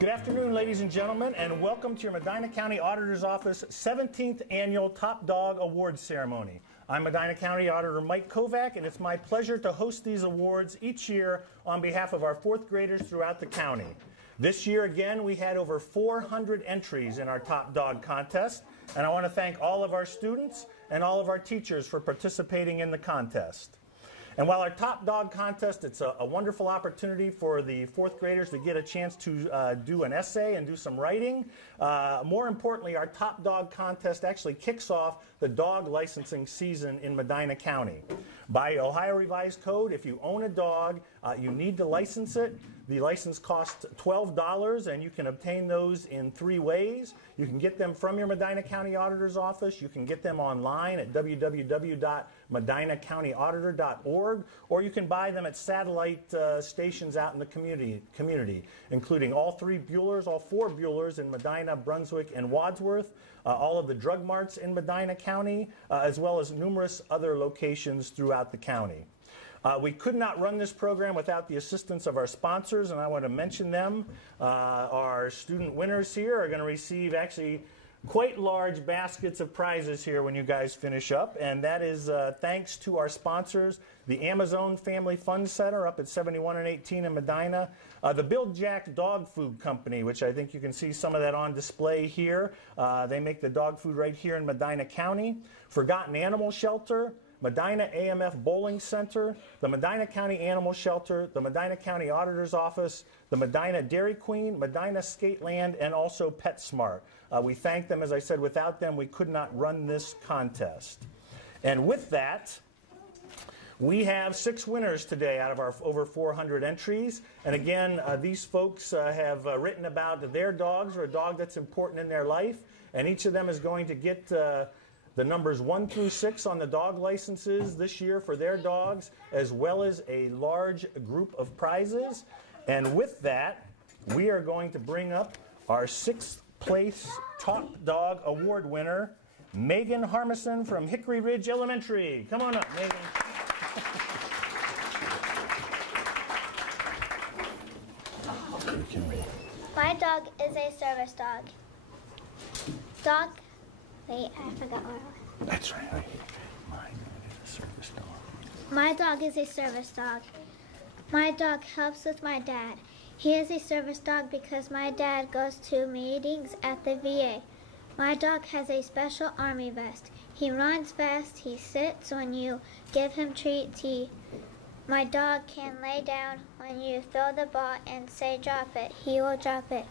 Good afternoon, ladies and gentlemen, and welcome to your Medina County Auditor's Office 17th Annual Top Dog Awards Ceremony. I'm Medina County Auditor Mike Kovac, and it's my pleasure to host these awards each year on behalf of our fourth graders throughout the county. This year, again, we had over 400 entries in our Top Dog contest, and I want to thank all of our students and all of our teachers for participating in the contest. And while our Top Dog contest, it's a wonderful opportunity for the fourth graders to get a chance to do an essay and do some writing. More importantly, our Top Dog contest actually kicks off the dog licensing season in Medina County. By Ohio Revised Code, if you own a dog, you need to license it. The license costs $12, and you can obtain those in three ways. You can get them from your Medina County Auditor's Office. You can get them online at www.medinacountyauditor.org, or you can buy them at satellite stations out in the community, including all four Buellers in Medina, Brunswick, and Wadsworth, all of the drug marts in Medina County, as well as numerous other locations throughout the county. We could not run this program without the assistance of our sponsors, and I want to mention them. Our student winners here are going to receive actually quite large baskets of prizes here when you guys finish up, and that is thanks to our sponsors, the Amazon Family Fun Center up at 71 and 18 in Medina, the Bill Jack Dog Food Company, which I think you can see some of that on display here. They make the dog food right here in Medina County. Forgotten Animal Shelter, Medina AMF Bowling Center, the Medina County Animal Shelter, the Medina County Auditor's Office, the Medina Dairy Queen, Medina Skateland, and also PetSmart. We thank them. As I said, without them, we could not run this contest. And with that, we have 6 winners today out of our over 400 entries. And again, these folks have written about their dogs or a dog that's important in their life. And each of them is going to get the numbers 1 through 6 on the dog licenses this year for their dogs, as well as a large group of prizes. And with that, we are going to bring up our 6th place Top Dog Award winner, Megan Harmison from Hickory Ridge Elementary. Come on up, Megan. My dog is a service dog. Wait, I forgot what it was. That's right. Mine is a service dog. My dog is a service dog. My dog helps with my dad. He is a service dog because my dad goes to meetings at the VA. My dog has a special army vest. He runs fast. He sits when you give him treats. My dog can lay down when you throw the ball and say drop it. He will drop it.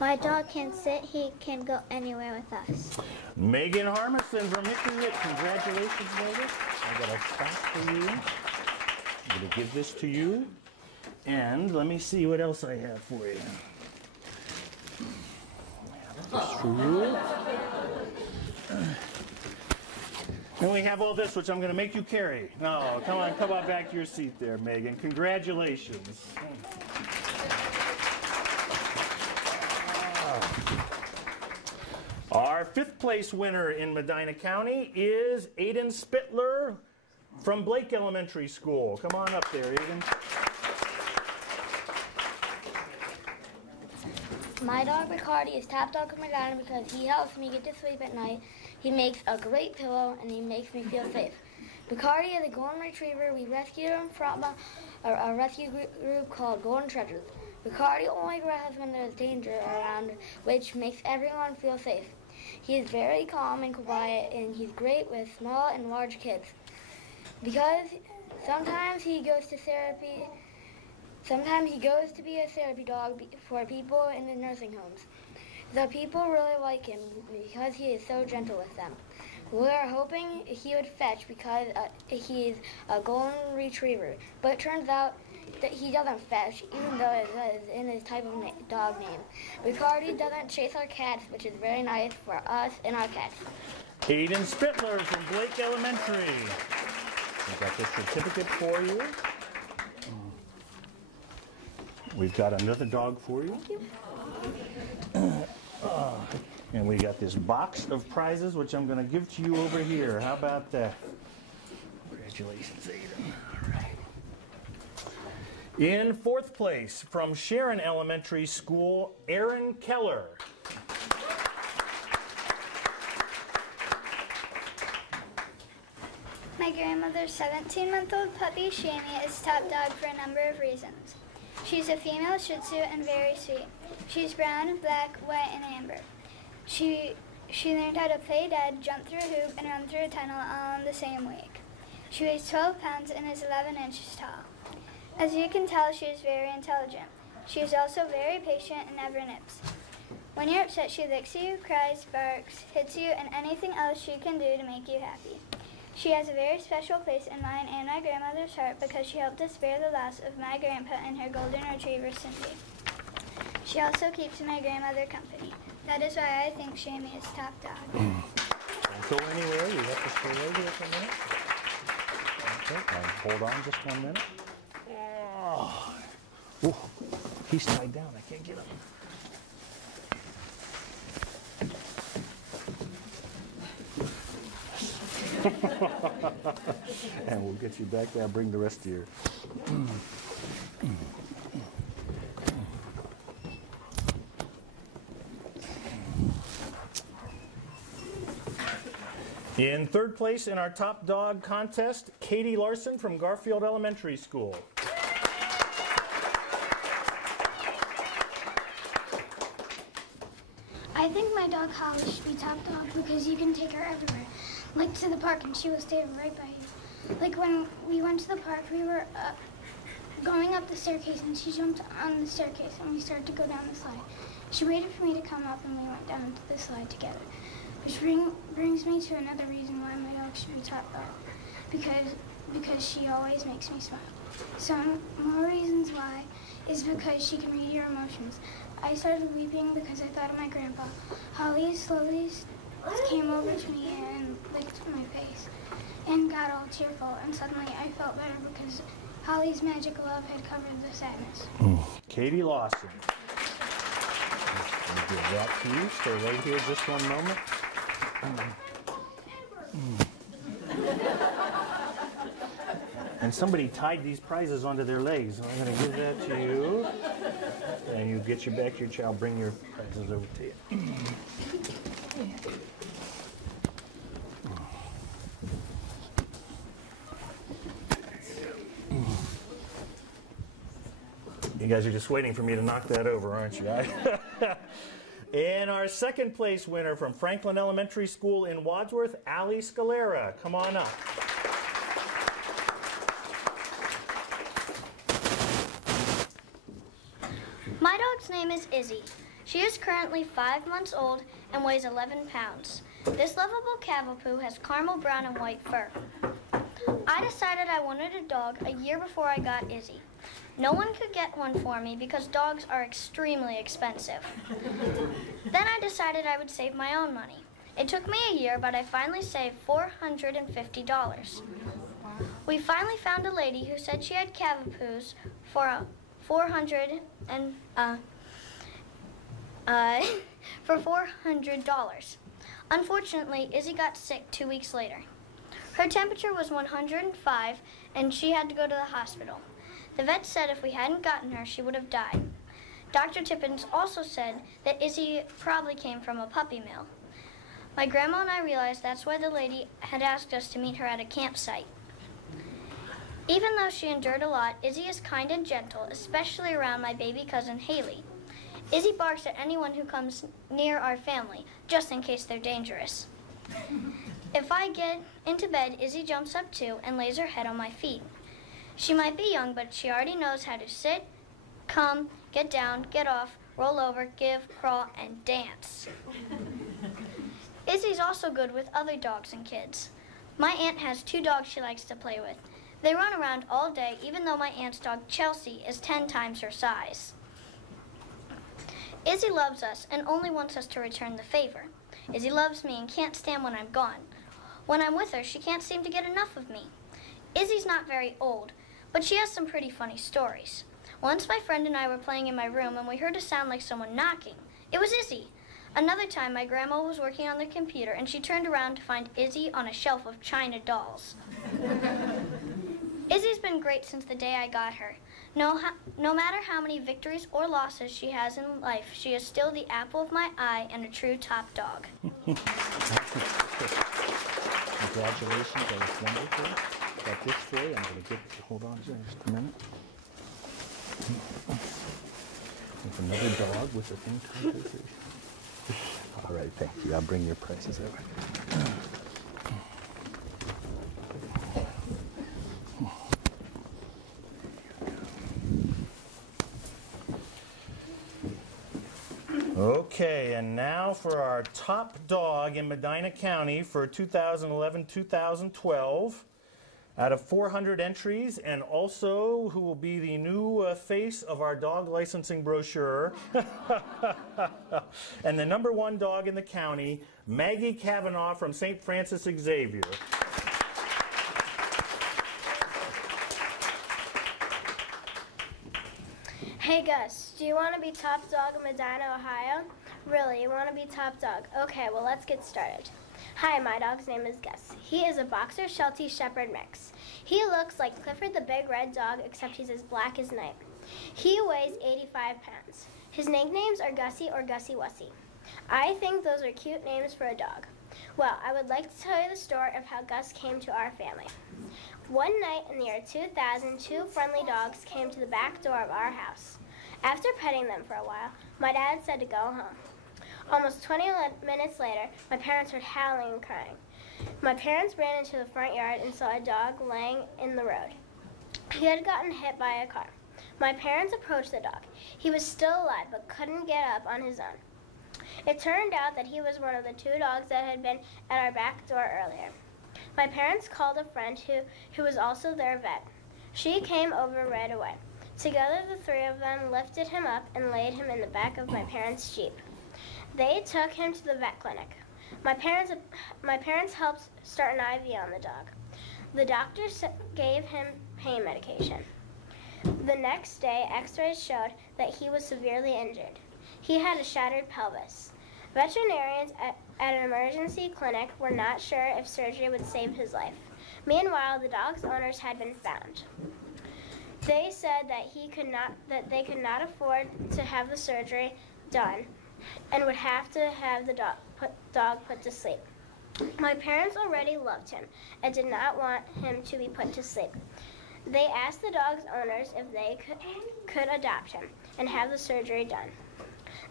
My dog can sit. He can go anywhere with us. Megan Harmison from Hickory Ridge. Congratulations, Megan. I got a stock for you. I'm going to give this to you. And let me see what else I have for you. This for you. And we have all this, which I'm going to make you carry. No, come on back to your seat there, Megan. Congratulations. Our 5th place winner in Medina County is Aiden Spittler from Blake Elementary School. Come on up there, Aiden. My dog Ricardi is top dog of Medina because he helps me get to sleep at night. He makes a great pillow and he makes me feel safe. Ricardi is a golden retriever. We rescued him from a rescue group called Golden Treasures. Ricardi only growls when there's danger around, which makes everyone feel safe. He is very calm and quiet, and he's great with small and large kids. Because sometimes he goes to therapy. Sometimes he goes to be a therapy dog for people in the nursing homes. The people really like him because he is so gentle with them. We are hoping he would fetch because he's a golden retriever, but it turns out that he doesn't fetch, even though it is in his type of dog name. Ricardi doesn't chase our cats, which is very nice for us and our cats. Aiden Spittler from Blake Elementary. I've got this certificate for you. We've got another dog for you. Thank you. And we got this box of prizes, which I'm going to give to you over here. How about that? Congratulations, Aiden. All right. In fourth place, from Sharon Elementary School, Aaron Keller. My grandmother's 17-month-old puppy, Shammy, is top dog for a number of reasons. She's a female Shih Tzu and very sweet. She's brown, black, white, and amber. She learned how to play dead, jump through a hoop, and run through a tunnel all in the same week. She weighs 12 pounds and is 11 inches tall. As you can tell, she is very intelligent. She is also very patient and never nips. When you're upset, she licks you, cries, barks, hits you, and anything else she can do to make you happy. She has a very special place in mine and my grandmother's heart because she helped us bear the loss of my grandpa and her golden retriever, Cindy. She also keeps my grandmother company. That is why I think Shammy is top dog. Don't go anywhere. You have to stay right here for a minute. Okay, now hold on just 1 minute. Oh. Ooh, he's tied down. I can't get him. And we'll get you back there. Bring the rest of your... In third place in our top dog contest, Katie Larson from Garfield Elementary School. I think my dog Holly should be top dog because you can take her everywhere. Like to the park and she will stay right by you. Like when we went to the park, we were going up the staircase and she jumped on the staircase and we started to go down the slide. She waited for me to come up and we went down to the slide together. Which brings me to another reason why my dog should be top dog. Because she always makes me smile. Some more reasons why is because she can read your emotions. I started weeping because I thought of my grandpa. Holly slowly came over to me and licked my face and got all tearful, and suddenly I felt better because Holly's magic love had covered the sadness. Katie Lawson. Let me give that to you. Stay right here just 1 moment. And somebody tied these prizes onto their legs. So I'm going to give that to you. And you get your back to your child. Bring your prizes over to you. You guys are just waiting for me to knock that over, aren't you? And our second place winner from Franklin Elementary School in Wadsworth, Allie Scalera. Come on up. My dog's name is Izzy. She is currently 5 months old and weighs 11 pounds. This lovable Cavapoo has caramel brown and white fur. I decided I wanted a dog a year before I got Izzy. No one could get one for me because dogs are extremely expensive. Then I decided I would save my own money. It took me a year, but I finally saved $450. We finally found a lady who said she had Cavapoos for $400. Unfortunately, Izzy got sick 2 weeks later. Her temperature was 105, and she had to go to the hospital. The vet said if we hadn't gotten her, she would have died. Dr. Tippins also said that Izzy probably came from a puppy mill. My grandma and I realized that's why the lady had asked us to meet her at a campsite. Even though she endured a lot, Izzy is kind and gentle, especially around my baby cousin Haley. Izzy barks at anyone who comes near our family, just in case they're dangerous. If I get into bed, Izzy jumps up too and lays her head on my feet. She might be young, but she already knows how to sit, come, get down, get off, roll over, give, crawl, and dance. Izzy's also good with other dogs and kids. My aunt has 2 dogs she likes to play with. They run around all day, even though my aunt's dog, Chelsea, is 10 times her size. Izzy loves us and only wants us to return the favor. Izzy loves me and can't stand when I'm gone. When I'm with her, she can't seem to get enough of me. Izzy's not very old, but she has some pretty funny stories. Once my friend and I were playing in my room and we heard a sound like someone knocking. It was Izzy. Another time, my grandma was working on the computer and she turned around to find Izzy on a shelf of China dolls. Izzy's been great since the day I got her. No matter how many victories or losses she has in life, she is still the apple of my eye and a true top dog. Congratulations, that was wonderful. Got this for you. I'm going to get, hold on just a minute. There's another dog with the thing. All right, thank you. I'll bring your prices over. Okay, and now for our top dog in Medina County for 2011-2012. Out of 400 entries, and also who will be the new face of our dog licensing brochure. And the #1 dog in the county, Maggie Kavanaugh from St. Francis Xavier. Hey Gus, do you want to be top dog in Medina, Ohio? Really, you want to be top dog? Okay, well let's get started. Hi, my dog's name is Gus. He is a Boxer Sheltie Shepherd mix. He looks like Clifford the Big Red Dog, except he's as black as night. He weighs 85 pounds. His nicknames are Gussie or Gussie Wussie. I think those are cute names for a dog. Well, I would like to tell you the story of how Gus came to our family. One night in the year 2000, two friendly dogs came to the back door of our house. After petting them for a while, my dad said to go home. Almost 20 minutes later, my parents heard howling and crying. My parents ran into the front yard and saw a dog laying in the road. He had gotten hit by a car. My parents approached the dog. He was still alive but couldn't get up on his own. It turned out that he was one of the two dogs that had been at our back door earlier. My parents called a friend who was also their vet. She came over right away. Together, the three of them lifted him up and laid him in the back of my parents' Jeep. They took him to the vet clinic. My parents helped start an IV on the dog. The doctor gave him pain medication. The next day, x-rays showed that he was severely injured. He had a shattered pelvis. Veterinarians at an emergency clinic were not sure if surgery would save his life. Meanwhile, the dog's owners had been found. They said that they could not afford to have the surgery done and would have to have the dog put to sleep. My parents already loved him and did not want him to be put to sleep. They asked the dog's owners if they could adopt him and have the surgery done.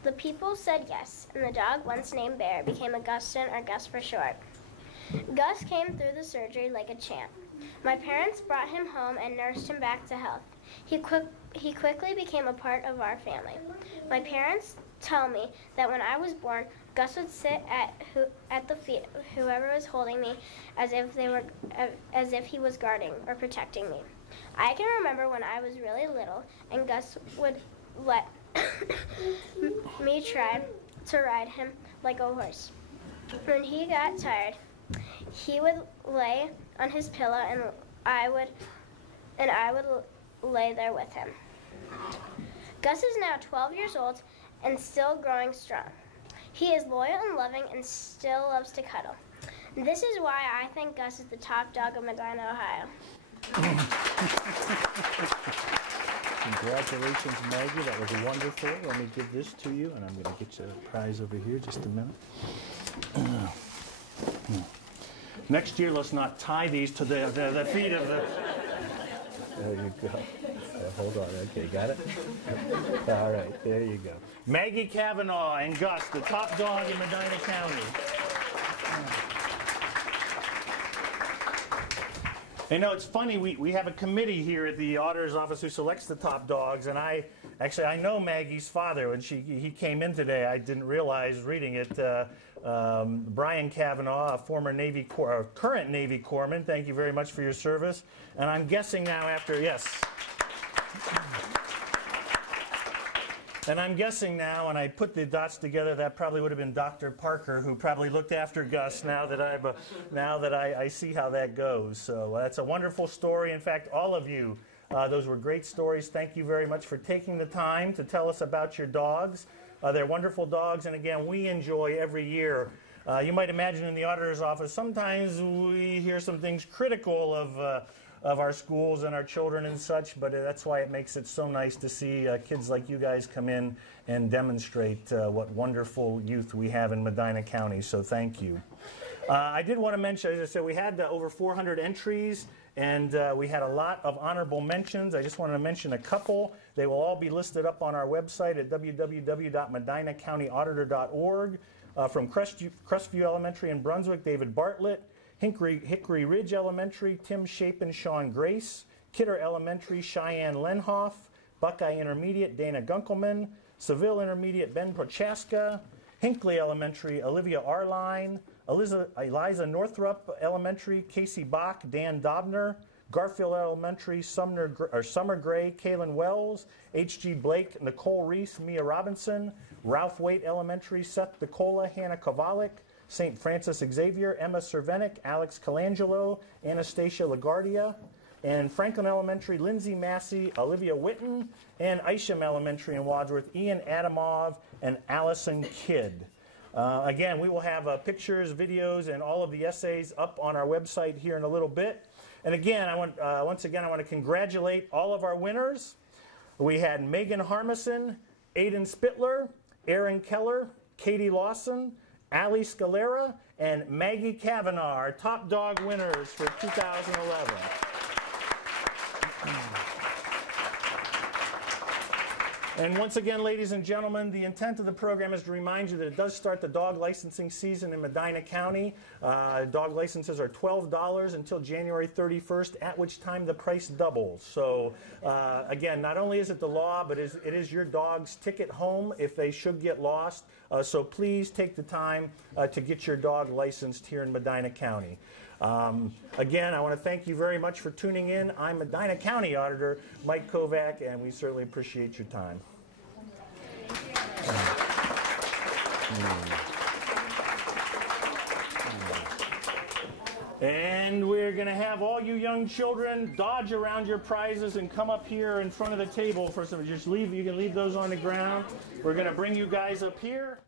The people said yes, and the dog, once named Bear, became a Guston, or Gus for short. Gus came through the surgery like a champ. My parents brought him home and nursed him back to health. He quickly became a part of our family. My parents tell me that when I was born, Gus would sit at the feet of whoever was holding me as if he was guarding or protecting me. I can remember when I was really little and Gus would let me try to ride him like a horse. When he got tired, he would lay on his pillow and I would lay there with him. Gus is now 12 years old and still growing strong. He is loyal and loving and still loves to cuddle. This is why I think Gus is the top dog of Medina, Ohio. Congratulations, Maggie. That was wonderful. Let me give this to you, and I'm going to get you a prize over here. Just a minute. Next year, let's not tie these to the feet of the... There you go. Hold on. Okay, got it? All right, there you go. Maggie Kavanaugh and Gus, the top dog in Medina County. You know, it's funny, we have a committee here at the auditor's office who selects the top dogs, and I know Maggie's father. When he came in today, I didn't realize reading it. Brian Kavanaugh, a former current Navy corpsman, thank you very much for your service. And I'm guessing now and I'm guessing now, when I put the dots together, that probably would have been Dr. Parker, who probably looked after Gus. Now that I see how that goes, so that's a wonderful story. In fact, all of you, those were great stories. Thank you very much for taking the time to tell us about your dogs. They're wonderful dogs, and again, we enjoy every year. You might imagine in the auditor's office, sometimes we hear some things critical of our schools and our children and such, but that's why it makes it so nice to see kids like you guys come in and demonstrate what wonderful youth we have in Medina County, so thank you. I did want to mention, as I said, we had over 400 entries, and we had a lot of honorable mentions. I just wanted to mention a couple. They will all be listed up on our website at www.medinacountyauditor.org. From Crestview Elementary in Brunswick, David Bartlett. Hickory Ridge Elementary, Tim Shapin, Sean Grace. Kidder Elementary, Cheyenne Lenhoff. Buckeye Intermediate, Dana Gunkelman. Seville Intermediate, Ben Prochaska. Hinkley Elementary, Olivia Arline. Eliza Northrup Elementary, Casey Bach, Dan Dobner. Garfield Elementary, Summer Gray, Kaylin Wells. H.G. Blake, Nicole Reese, Mia Robinson. Ralph Waite Elementary, Seth DeCola, Hannah Kovalik. St. Francis Xavier, Emma Cervenic, Alex Colangelo, Anastasia LaGuardia. And Franklin Elementary, Lindsay Massey, Olivia Witten. And Isham Elementary in Wadsworth, Ian Adamov and Allison Kidd. Again, we will have pictures, videos, and all of the essays up on our website here in a little bit. And again, once again, I want to congratulate all of our winners. We had Megan Harmison, Aiden Spittler, Aaron Keller, Katie Lawson, Ali Scalera, and Maggie Kavanaugh, our top dog winners for 2011. And once again, ladies and gentlemen, the intent of the program is to remind you that it does start the dog licensing season in Medina County. Dog licenses are $12 until January 31st, at which time the price doubles. So again, not only is it the law, but it is your dog's ticket home if they should get lost. So please take the time to get your dog licensed here in Medina County. Again, I want to thank you very much for tuning in. I'm Medina County Auditor Mike Kovac, and we certainly appreciate your time. And we're going to have all you young children dodge around your prizes and come up here in front of the table. First of all, you can leave those on the ground. We're going to bring you guys up here.